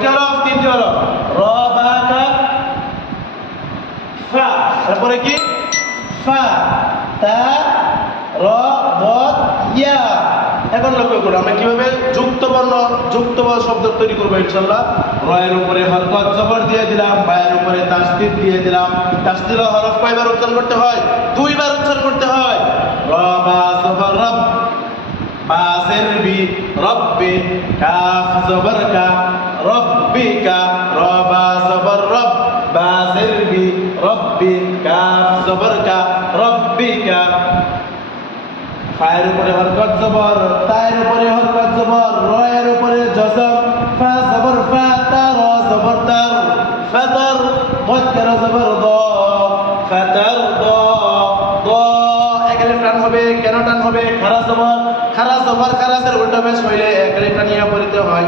কয়টি হরফ? তিনটি হরফ। র বা কাফ ফা, তারপরে কি ফা, তা, র, বদ, ইয়া। এখন লক্ষ্য করুন আমরা কিভাবে যুক্ত শব্দ তৈরি করবো ইনশাআল্লাহ। র এর উপরে হরকত জবর দিয়ে দিলাম, বা এর উপরে তাসদীদ দিয়ে দিলাম। তাসদীদ হরফ কয়বার উচ্চারণ করতে হয়? 2 বার উচ্চারণ করতে হয়। র বা জবর রব, বা জের বি রব্বি, কাফ জবর কা রব্বিকা। র বা জবর রব, বা জের বি রব্বি, কাফ জবর কা রব্বিকা। ফায়ের উপরে হরকত জবর, তায়ের উপরে হরকত জবর, র এর উপরে জজম, ফা জবর ফা, তা র জবর তার, ফাতার, মক্কার জবর দ, ফাতার দ, দ। এখানে টান হবে, কেন টান হবে? খারা জবর, খারাজের উল্টা পেশ হইলে এখানে টানিয়া পড়িতে হয়।